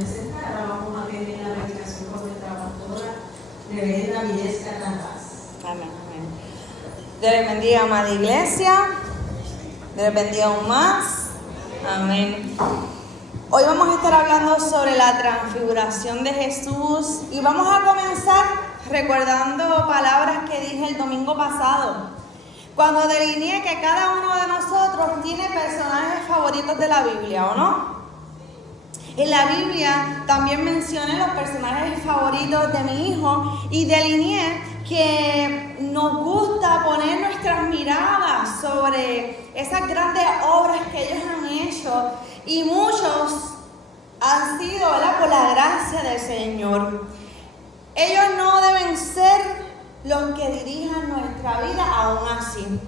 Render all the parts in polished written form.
pueden sentar. Ahora vamos a pedir la predicación por nuestra pastora Reverenda Viesca Carras. Amén, amén. Dios les bendiga, amada iglesia. Dios les bendiga aún más. Amén. Hoy vamos a estar hablando sobre la transfiguración de Jesús y vamos a comenzar recordando palabras que dije el domingo pasado, cuando delineé que cada uno de nosotros tiene personajes favoritos de la Biblia, ¿o no? En la Biblia también mencioné los personajes favoritos de mi hijo y delineé que nos gusta poner nuestras miradas sobre esas grandes obras que ellos han hecho y muchos han sido, ¿verdad?, por la gracia del Señor. Ellos no deben ser los que dirijan nuestra vida aún así.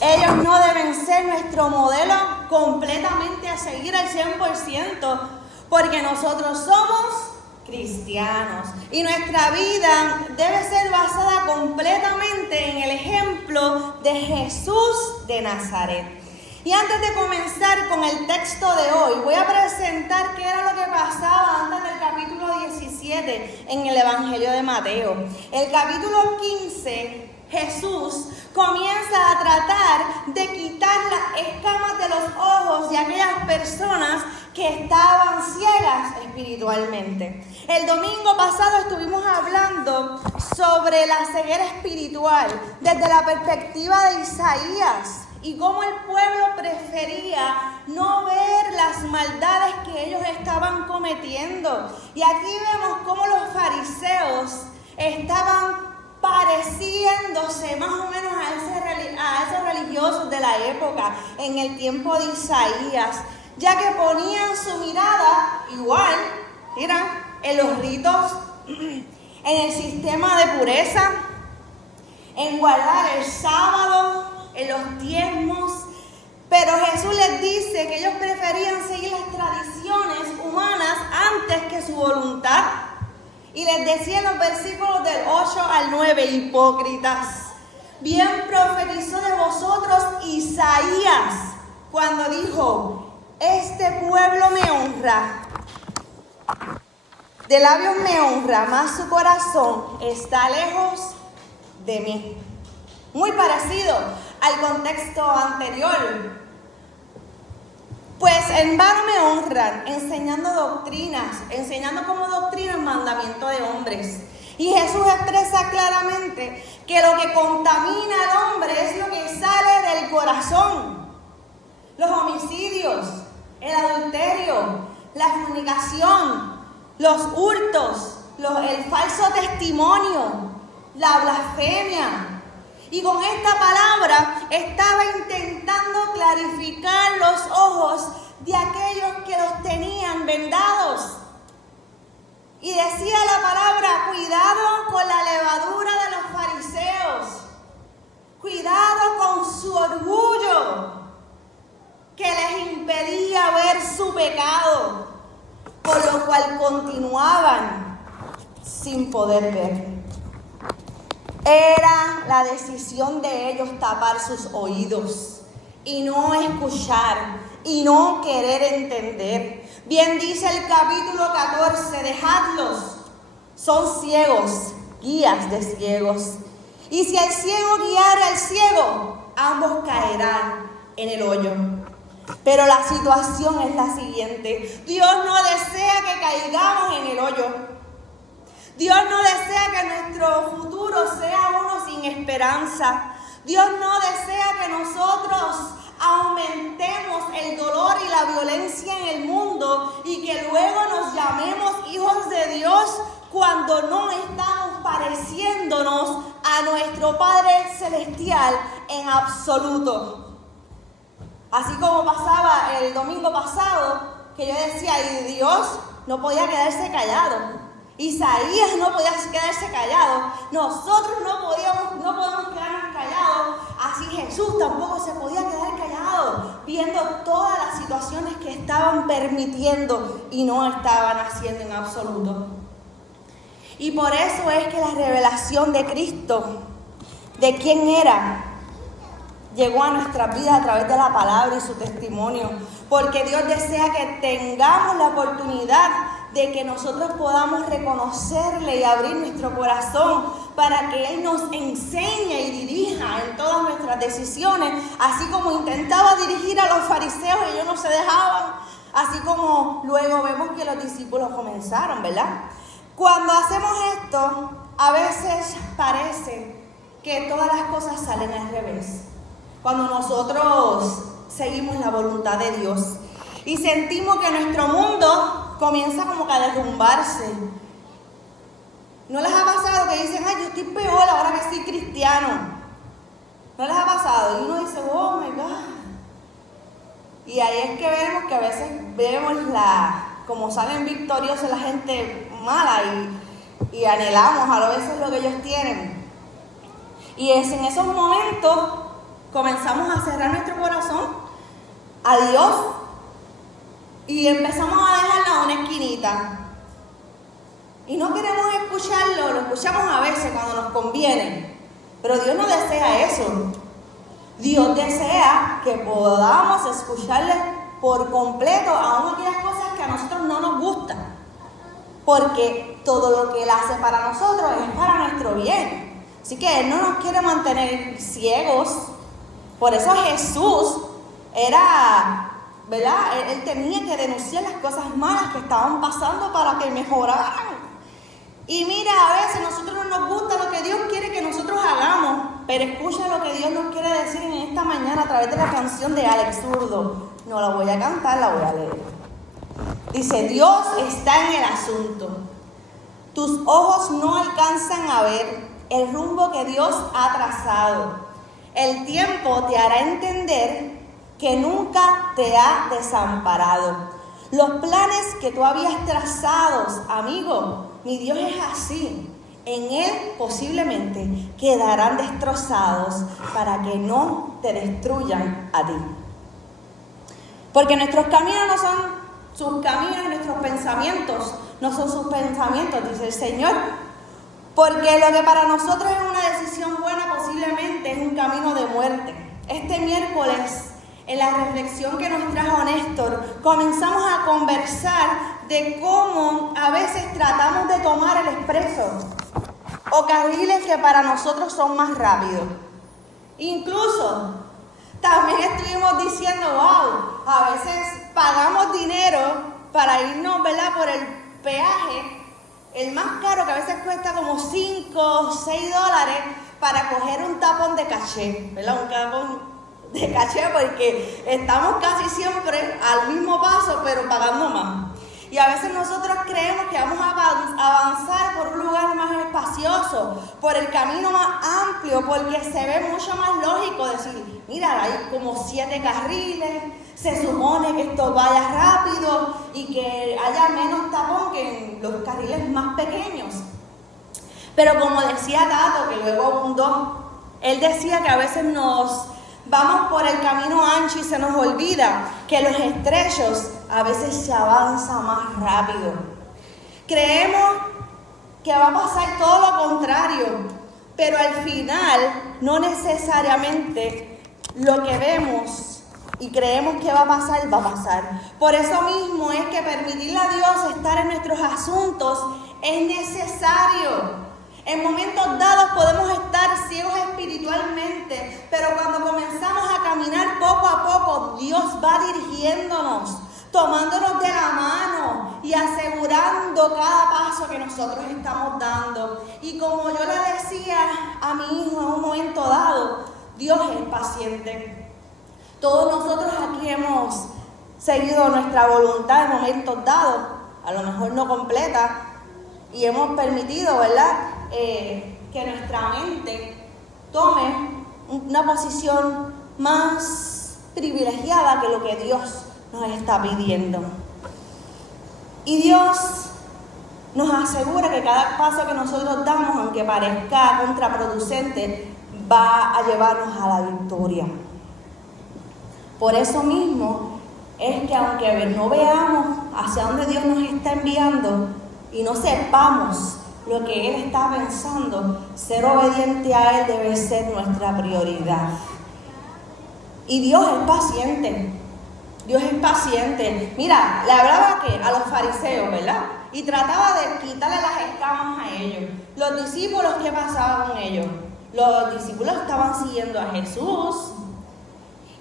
Ellos no deben ser nuestro modelo completamente a seguir al 100%, porque nosotros somos cristianos y nuestra vida debe ser basada completamente en el ejemplo de Jesús de Nazaret. Y antes de comenzar con el texto de hoy, voy a presentar qué era lo que pasaba antes del capítulo 17 en el Evangelio de Mateo. El capítulo 15, Jesús comienza a tratar de quitar las escamas de los ojos de aquellas personas que estaban ciegas espiritualmente. El domingo pasado estuvimos hablando sobre la ceguera espiritual desde la perspectiva de Isaías y cómo el pueblo prefería no ver las maldades que ellos estaban cometiendo. Y aquí vemos cómo los fariseos estaban pareciéndose más o menos a esos religiosos de la época en el tiempo de Isaías, ya que ponían su mirada igual, mira, en los ritos, en el sistema de pureza, en guardar el sábado, en los diezmos, pero Jesús les dice que ellos preferían seguir las tradiciones humanas antes que su voluntad. Y les decía en los versículos del 8 al 9, hipócritas, bien profetizó de vosotros Isaías cuando dijo: este pueblo me honra, de labios me honra, mas su corazón está lejos de mí. Muy parecido al contexto anterior. Pues en vano me honran, enseñando doctrinas, enseñando como doctrina el mandamiento de hombres. Y Jesús expresa claramente que lo que contamina al hombre es lo que sale del corazón. Los homicidios, el adulterio, la fornicación, los hurtos, el falso testimonio, la blasfemia. Y con esta palabra estaba intentando clarificar los ojos de aquellos que los tenían vendados. Y decía la palabra: cuidado con la levadura de los fariseos, cuidado con su orgullo que les impedía ver su pecado, por lo cual continuaban sin poder ver. Era la decisión de ellos tapar sus oídos y no escuchar y no querer entender. Bien dice el capítulo 14, dejadlos, son ciegos, guías de ciegos. Y si el ciego guiara al ciego, ambos caerán en el hoyo. Pero la situación es la siguiente: Dios no desea que caigamos en el hoyo. Dios no desea que nuestro futuro sea uno sin esperanza. Dios no desea que nosotros aumentemos el dolor y la violencia en el mundo y que luego nos llamemos hijos de Dios cuando no estamos pareciéndonos a nuestro Padre Celestial en absoluto. Así como pasaba el domingo pasado, que yo decía, y Dios no podía quedarse callado. Isaías no podía quedarse callado, nosotros no podemos quedarnos callados, así Jesús tampoco se podía quedar callado, viendo todas las situaciones que estaban permitiendo y no estaban haciendo en absoluto. Y por eso es que la revelación de Cristo, de quién era, llegó a nuestras vidas a través de la palabra y su testimonio, porque Dios desea que tengamos la oportunidad de que nosotros podamos reconocerle y abrir nuestro corazón para que Él nos enseñe y dirija en todas nuestras decisiones, así como intentaba dirigir a los fariseos y ellos no se dejaban, así como luego vemos que los discípulos comenzaron, ¿verdad? Cuando hacemos esto, a veces parece que todas las cosas salen al revés. Cuando nosotros seguimos la voluntad de Dios y sentimos que nuestro mundo comienza como que a derrumbarse. ¿No les ha pasado que dicen, ay, yo estoy peor ahora que soy cristiano? ¿No les ha pasado? Y uno dice, oh my God. Y ahí es que vemos que a veces vemos como salen victoriosos la gente mala y anhelamos a veces lo que ellos tienen. Y es en esos momentos comenzamos a cerrar nuestro corazón a Dios y empezamos a dejarlo a una esquinita. Y no queremos escucharlo, lo escuchamos a veces cuando nos conviene. Pero Dios no desea eso. Dios desea que podamos escucharle por completo aún aquellas cosas que a nosotros no nos gustan. Porque todo lo que Él hace para nosotros es para nuestro bien. Así que Él no nos quiere mantener ciegos. Por eso Jesús era, ¿verdad? Él tenía que denunciar las cosas malas que estaban pasando para que mejoraran. Y mira, a veces a nosotros no nos gusta lo que Dios quiere que nosotros hagamos, pero escucha lo que Dios nos quiere decir en esta mañana a través de la canción de Alex Zurdo. No la voy a cantar, la voy a leer. Dice, Dios está en el asunto. Tus ojos no alcanzan a ver el rumbo que Dios ha trazado. El tiempo te hará entender que nunca te ha desamparado. Los planes que tú habías trazado, amigo, mi Dios es así. En Él posiblemente quedarán destrozados para que no te destruyan a ti. Porque nuestros caminos no son sus caminos, nuestros pensamientos no son sus pensamientos, dice el Señor. Porque lo que para nosotros es una decisión buena posiblemente es un camino de muerte. Este miércoles, en la reflexión que nos trajo Néstor, comenzamos a conversar de cómo a veces tratamos de tomar el expreso o carriles que para nosotros son más rápidos. Incluso también estuvimos diciendo, wow, a veces pagamos dinero para irnos, ¿verdad?, por el peaje, el más caro, que a veces cuesta como 5 o 6 dólares para coger un tapón de caché, ¿verdad? Un tapón de caché porque estamos casi siempre al mismo paso, pero pagando más. Y a veces nosotros creemos que vamos a avanzar por un lugar más espacioso, por el camino más amplio, porque se ve mucho más lógico decir, mira, hay como 7 carriles, se supone que esto vaya rápido y que haya menos tapón que en los carriles más pequeños. Pero como decía Tato, que luego abundó, él decía que a veces nos vamos por el camino ancho y se nos olvida que los estrechos a veces se avanza más rápido. Creemos que va a pasar todo lo contrario, pero al final no necesariamente lo que vemos y creemos que va a pasar, va a pasar. Por eso mismo es que permitirle a Dios estar en nuestros asuntos es necesario. En momentos dados podemos estar ciegos espiritualmente, pero cuando comenzamos a caminar poco a poco, Dios va dirigiéndonos, tomándonos de la mano y asegurando cada paso que nosotros estamos dando. Y como yo le decía a mi hijo en un momento dado, Dios es paciente. Todos nosotros aquí hemos seguido nuestra voluntad en momentos dados, a lo mejor no completa, y hemos permitido, ¿verdad?, que nuestra mente tome una posición más privilegiada que lo que Dios nos está pidiendo. Y Dios nos asegura que cada paso que nosotros damos, aunque parezca contraproducente, va a llevarnos a la victoria. Por eso mismo es que aunque no veamos hacia dónde Dios nos está enviando y no sepamos lo que Él está pensando, ser obediente a Él debe ser nuestra prioridad. Y Dios es paciente. Dios es paciente. Mira, le hablaba a los fariseos, ¿verdad? Y trataba de quitarle las escamas a ellos. Los discípulos, ¿qué pasaba con ellos? Los discípulos estaban siguiendo a Jesús.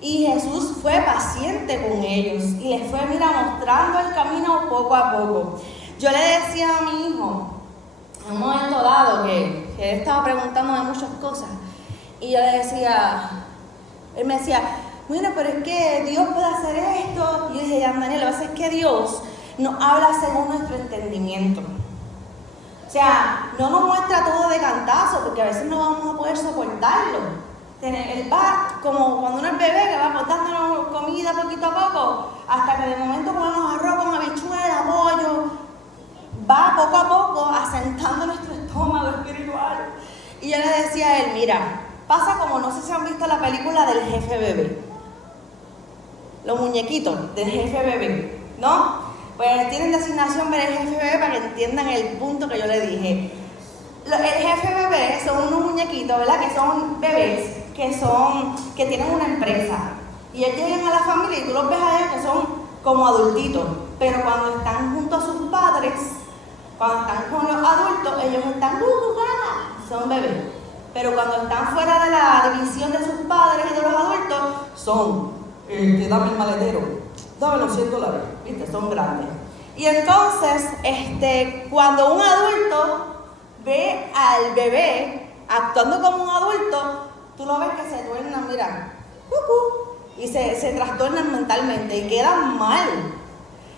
Y Jesús fue paciente con ellos. Y les fue, mostrando el camino poco a poco. Yo le decía a mi hijo, en un momento dado, que él estaba preguntándome muchas cosas. Y yo le decía, él me decía, bueno, pero es que Dios puede hacer esto. Y yo dije, Daniel, lo que pasa es que Dios nos habla según nuestro entendimiento. O sea, no nos muestra todo de cantazo, porque a veces no vamos a poder soportarlo. Él va como cuando uno es bebé, que va dándonos comida poquito a poco, hasta que de momento comemos arroz con habichuela, pollo. Va poco a poco asentando nuestro estómago espiritual. Y yo le decía a él, mira, pasa como, no sé si han visto la película del jefe bebé. Los muñequitos del jefe bebé, ¿no? Pues tienen designación ver el jefe bebé para que entiendan el punto que yo le dije. El jefe bebé son unos muñequitos, ¿verdad? Que son bebés, que tienen una empresa. Y ellos llegan a la familia y tú los ves a ellos que son como adultitos. Pero cuando están junto a sus padres, cuando están con los adultos, ellos están son bebés. Pero cuando están fuera de la división de sus padres y de los adultos, son que dame el maletero, dame los $100, ¿viste? Son grandes. Y entonces, cuando un adulto ve al bebé actuando como un adulto, tú lo ves que se duermen, mira, y se trastornan mentalmente y quedan mal.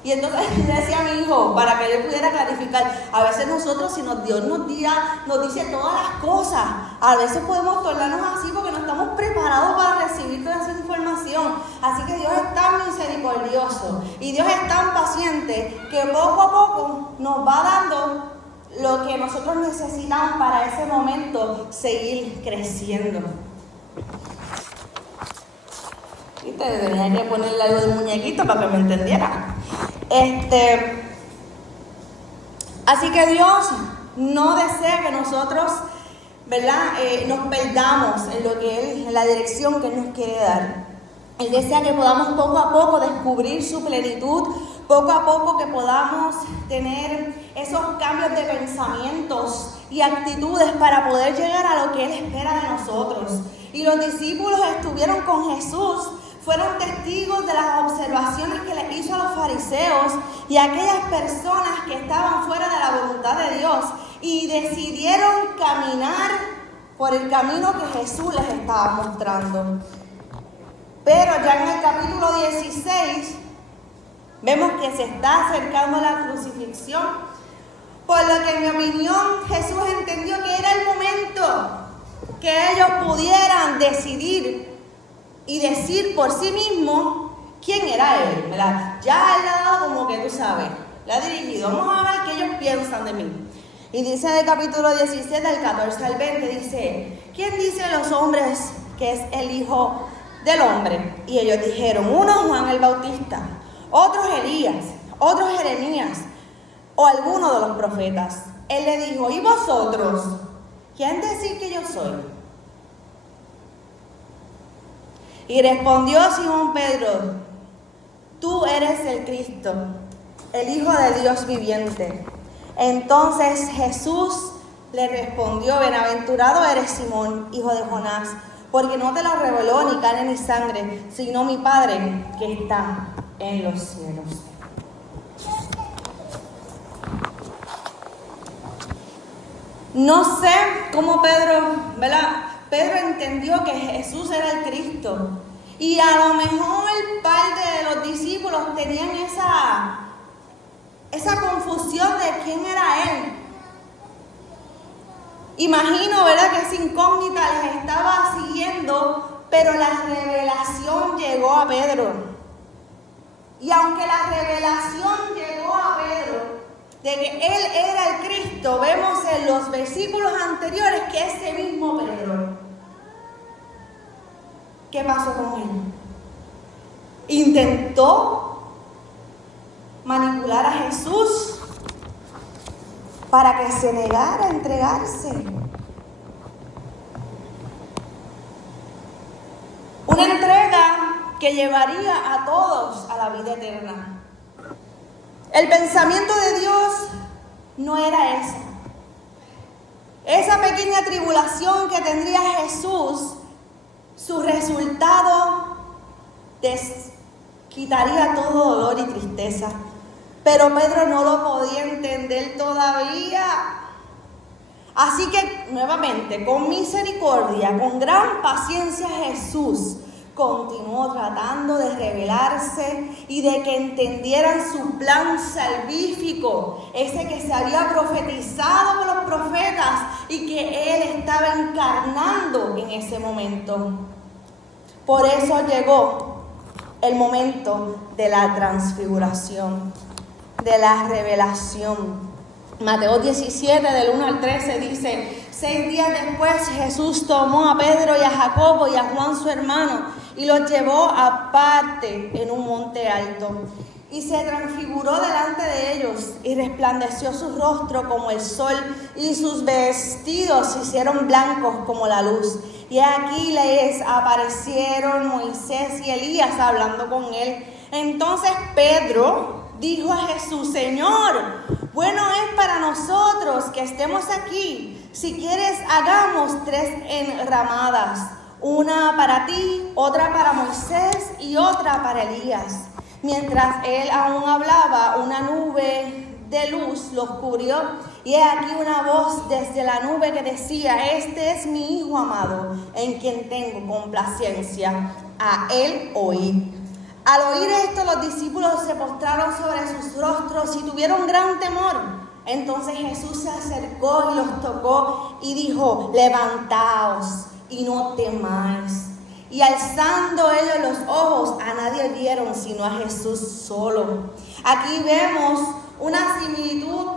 Y entonces le decía a mi hijo, para que él pudiera clarificar, a veces nosotros, si Dios nos dice todas las cosas, a veces podemos tornarnos así porque no estamos preparados para recibir toda esa información. Así que Dios es tan misericordioso y Dios es tan paciente que poco a poco nos va dando lo que nosotros necesitamos para ese momento seguir creciendo. ¿Viste? Tenía que ponerle algo de muñequito para que me entendiera. Así que Dios no desea que nosotros, ¿verdad? Nos perdamos en la dirección que Él nos quiere dar. Él desea que podamos poco a poco descubrir su plenitud, poco a poco que podamos tener esos cambios de pensamientos y actitudes para poder llegar a lo que Él espera de nosotros. Y los discípulos estuvieron con Jesús, fueron testigos de las observaciones que les hizo a los fariseos y a aquellas personas que estaban fuera de la voluntad de Dios y decidieron caminar por el camino que Jesús les estaba mostrando. Pero ya en el capítulo 16 vemos que se está acercando la crucifixión, por lo que en mi opinión Jesús entendió que era el momento que ellos pudieran decidir y decir por sí mismos quién era Él, ¿verdad? Ya Él le ha dado como que tú sabes, le ha dirigido. Vamos a ver qué ellos piensan de mí. Y dice en el capítulo 17, del 14 al 20, dice, ¿quién dice los hombres que es el Hijo del Hombre? Y ellos dijeron, uno Juan el Bautista, otros Elías, otros Jeremías, o alguno de los profetas. Él le dijo, ¿y vosotros? ¿Quién decís que yo soy? Y respondió Simón Pedro, tú eres el Cristo, el Hijo de Dios viviente. Entonces Jesús le respondió, bienaventurado eres Simón, hijo de Jonás, porque no te lo reveló ni carne ni sangre, sino mi Padre que está en los cielos. No sé cómo Pedro, ¿verdad? Pedro entendió que Jesús era el Cristo. Y a lo mejor parte de los discípulos tenían esa confusión de quién era Él. Imagino, ¿verdad?, que esa incógnita les estaba siguiendo, pero la revelación llegó a Pedro. Y aunque la revelación llegó a Pedro de que Él era el Cristo, vemos en los versículos anteriores que ese mismo Pedro, ¿qué pasó con él? Intentó manipular a Jesús para que se negara a entregarse. Una entrega que llevaría a todos a la vida eterna. El pensamiento de Dios no era ese. Esa pequeña tribulación que tendría Jesús, su resultado quitaría todo dolor y tristeza. Pero Pedro no lo podía entender todavía. Así que nuevamente, con misericordia, con gran paciencia, Jesús continuó tratando de revelarse y de que entendieran su plan salvífico, ese que se había profetizado por los profetas y que Él estaba encarnando en ese momento. Por eso llegó el momento de la transfiguración, de la revelación. Mateo 17, del 1 al 13 dice: 6 días después Jesús tomó a Pedro y a Jacobo y a Juan su hermano y los llevó aparte en un monte alto. Y se transfiguró delante de ellos y resplandeció su rostro como el sol y sus vestidos se hicieron blancos como la luz. Y aquí les aparecieron Moisés y Elías hablando con él. Entonces Pedro dijo a Jesús: Señor, bueno es para nosotros que estemos aquí. Si quieres, hagamos 3 enramadas, una para ti, otra para Moisés y otra para Elías. Mientras él aún hablaba, una nube de luz los cubrió, y he aquí una voz desde la nube que decía: Este es mi Hijo amado, en quien tengo complacencia, a él oíd. Al oír esto, los discípulos se postraron sobre sus rostros y tuvieron gran temor. Entonces Jesús se acercó y los tocó y dijo: levantaos y no temáis. Y alzando ellos los ojos, a nadie vieron sino a Jesús solo. Aquí vemos una similitud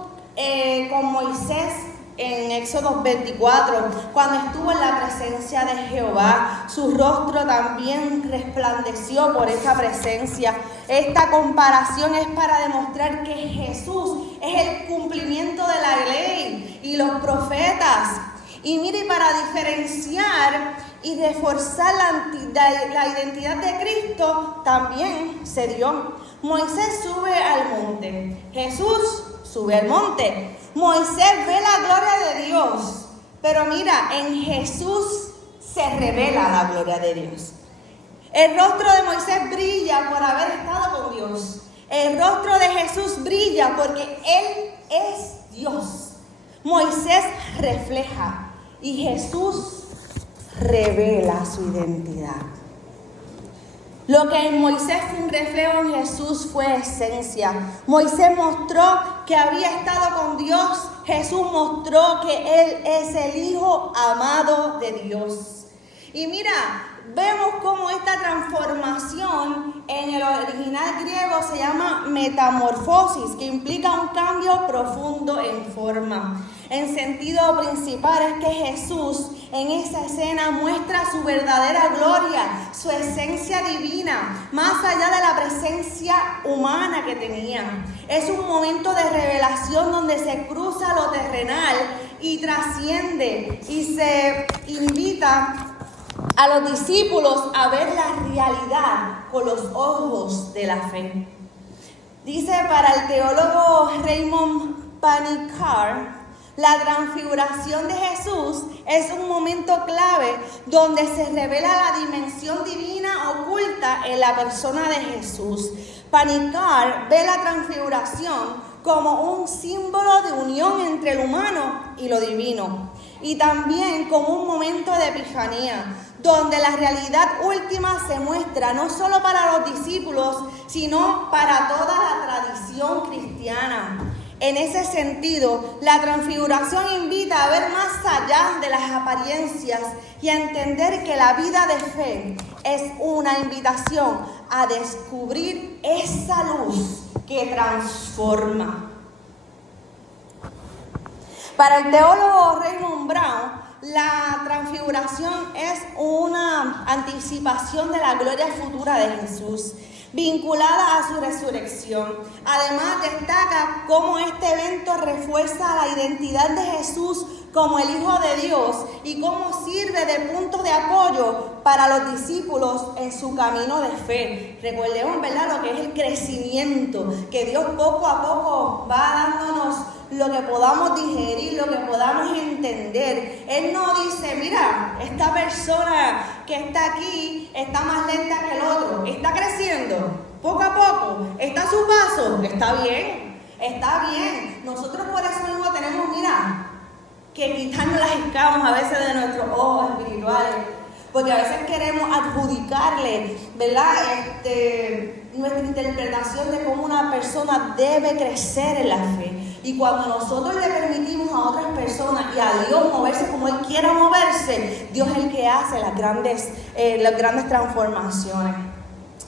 con Moisés en Éxodo 24, cuando estuvo en la presencia de Jehová. Su rostro también resplandeció por esa presencia. Esta comparación es para demostrar que Jesús es el cumplimiento de la ley y los profetas. Y mire, para diferenciar y reforzar la identidad de Cristo, también se dio. Moisés sube al monte, Jesús sube al monte. Moisés ve la gloria de Dios, pero mira, en Jesús se revela la gloria de Dios. El rostro de Moisés brilla por haber estado con Dios. El rostro de Jesús brilla porque Él es Dios. Moisés refleja y Jesús revela su identidad. Lo que en Moisés fue un reflejo, en Jesús fue esencia. Moisés mostró que había estado con Dios. Jesús mostró que Él es el Hijo amado de Dios. Y mira, vemos cómo esta transformación en el original griego se llama metamorfosis, que implica un cambio profundo en forma. En sentido principal es que Jesús en esa escena muestra su verdadera gloria, su esencia divina, más allá de la presencia humana que tenía. Es un momento de revelación donde se cruza lo terrenal y trasciende y se invita a los discípulos a ver la realidad con los ojos de la fe. Dice para el teólogo Raymond Panikkar, la transfiguración de Jesús es un momento clave donde se revela la dimensión divina oculta en la persona de Jesús. Panikkar ve la transfiguración como un símbolo de unión entre el humano y lo divino, y también como un momento de epifanía, donde la realidad última se muestra no solo para los discípulos, sino para toda la tradición cristiana. En ese sentido, la transfiguración invita a ver más allá de las apariencias y a entender que la vida de fe es una invitación a descubrir esa luz que transforma. Para el teólogo Raymond Brown, la transfiguración es una anticipación de la gloria futura de Jesús. vinculada a su resurrección. Además, destaca cómo este evento refuerza la identidad de Jesús como el Hijo de Dios y cómo sirve de punto de apoyo para los discípulos en su camino de fe. Recordemos, ¿verdad?, lo que es el crecimiento, que Dios poco a poco va dándonos lo que podamos digerir, lo que podamos entender. Él no dice, mira, esta persona que está aquí está más lenta que el otro, está creciendo poco a poco, está a su paso, está bien, está bien. Nosotros por eso mismo tenemos, mira, que quitarnos las escamas a veces de nuestros ojos espirituales, porque a veces queremos adjudicarle, ¿verdad?, nuestra interpretación de cómo una persona debe crecer en la fe. Y cuando nosotros le permitimos a otras personas y a Dios moverse como Él quiera moverse, Dios es el que hace las grandes transformaciones.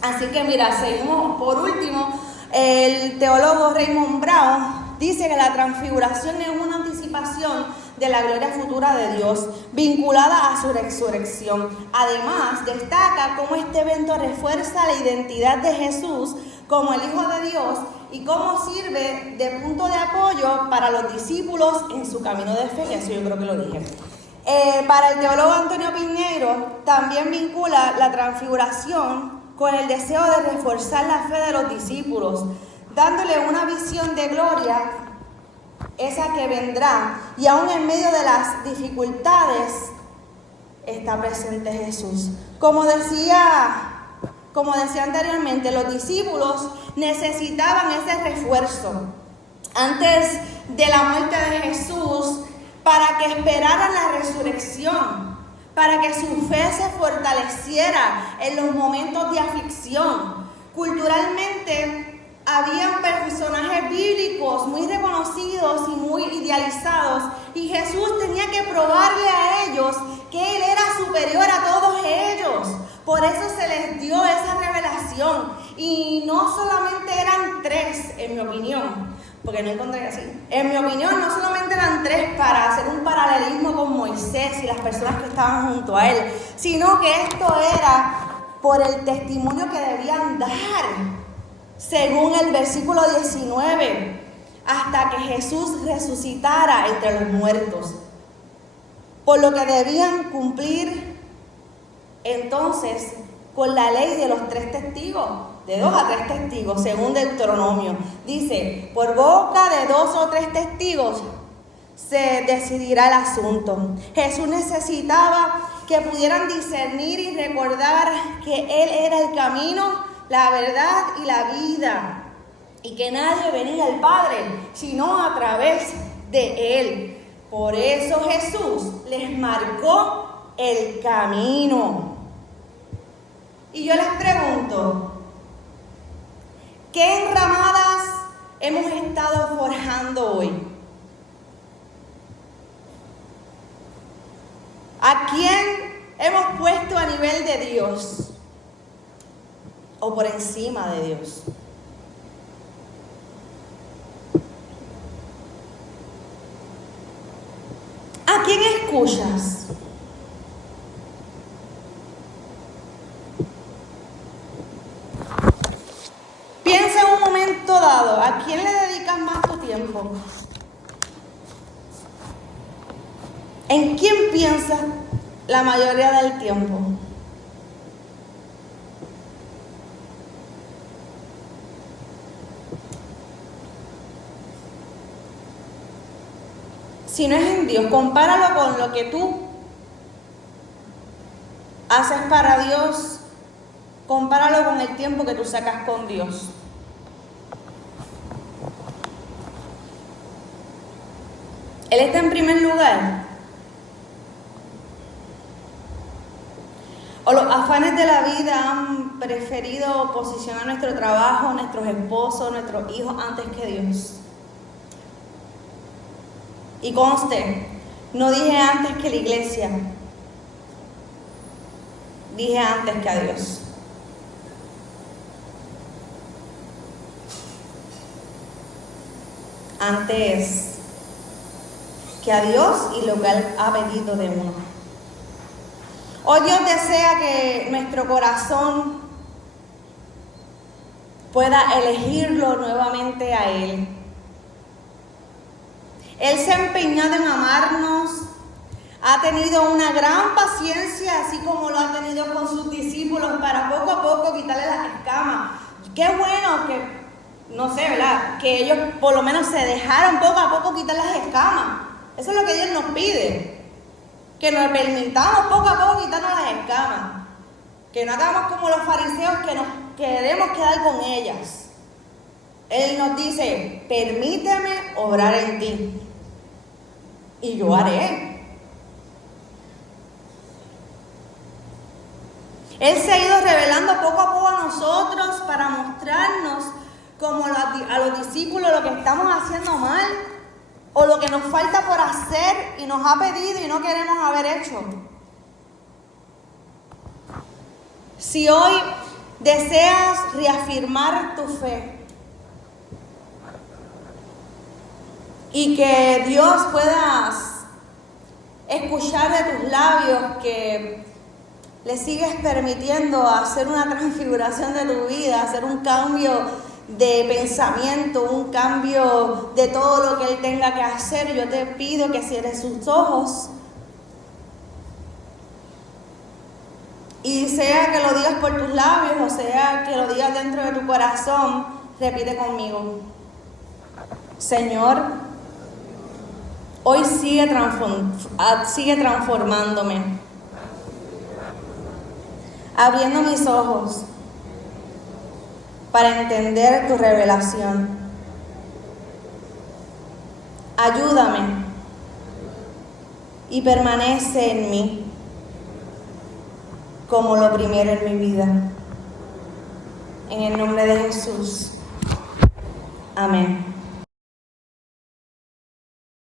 Así que mira, seguimos. Por último, el teólogo Raymond Brown dice que la transfiguración es una anticipación de la gloria futura de Dios, vinculada a su resurrección. Además, destaca cómo este evento refuerza la identidad de Jesús como el Hijo de Dios y cómo sirve de punto de apoyo para los discípulos en su camino de fe. Eso yo creo que lo dije. Para el teólogo Antonio Piñeiro, también vincula la transfiguración con el deseo de reforzar la fe de los discípulos, dándole una visión de gloria, esa que vendrá, y aún en medio de las dificultades está presente Jesús. Como decía anteriormente, los discípulos necesitaban ese refuerzo antes de la muerte de Jesús para que esperaran la resurrección, para que su fe se fortaleciera en los momentos de aflicción. Culturalmente, habían personajes bíblicos muy reconocidos y muy idealizados, y Jesús tenía que probarle a ellos que Él era superior a todos ellos. Por eso se les dio esa revelación. Y no solamente eran tres, en mi opinión, porque no encontré así. En mi opinión, no solamente eran tres para hacer un paralelismo con Moisés y las personas que estaban junto a él, sino que esto era por el testimonio que debían dar, según el versículo 19, hasta que Jesús resucitara entre los muertos. Por lo que debían cumplir entonces con la ley de los 3 testigos, de 2 a 3 testigos, según Deuteronomio. Dice, por boca de 2 o 3 testigos se decidirá el asunto. Jesús necesitaba que pudieran discernir y recordar que Él era el camino, la verdad y la vida, y que nadie venía al Padre sino a través de Él. Por eso Jesús les marcó el camino. Y yo les pregunto, ¿qué enramadas hemos estado forjando hoy? ¿A quién hemos puesto a nivel de Dios o por encima de Dios? ¿A quién escuchas? Piensa en un momento dado, ¿a quién le dedicas más tu tiempo? ¿En quién piensas la mayoría del tiempo? Si no es en Dios, compáralo con lo que tú haces para Dios, compáralo con el tiempo que tú sacas con Dios. Él está en primer lugar. O los afanes de la vida han preferido posicionar nuestro trabajo, nuestros esposos, nuestros hijos antes que Dios. Y conste, no dije antes que la iglesia, dije antes que a Dios. Antes que a Dios y lo que Él ha pedido de uno. Hoy Dios desea que nuestro corazón pueda elegirlo nuevamente a Él. Él se ha empeñado en amarnos, ha tenido una gran paciencia, así como lo ha tenido con sus discípulos, para poco a poco quitarle las escamas. Qué bueno que, no sé, ¿verdad?, que ellos por lo menos se dejaron poco a poco quitar las escamas. Eso es lo que Dios nos pide, que nos permitamos poco a poco quitarnos las escamas, que no hagamos como los fariseos que nos queremos quedar con ellas. Él nos dice: permíteme obrar en ti y yo haré. Él se ha ido revelando poco a poco a nosotros para mostrarnos como a los discípulos lo que estamos haciendo mal o lo que nos falta por hacer y nos ha pedido y no queremos haber hecho. Si hoy deseas reafirmar tu fe y que Dios puedas escuchar de tus labios que le sigues permitiendo hacer una transfiguración de tu vida, hacer un cambio de pensamiento, un cambio de todo lo que Él tenga que hacer, yo te pido que cierres sus ojos y sea que lo digas por tus labios o sea que lo digas dentro de tu corazón, repite conmigo: Señor, hoy sigue transformándome, abriendo mis ojos para entender tu revelación. Ayúdame y permanece en mí como lo primero en mi vida. En el nombre de Jesús. Amén.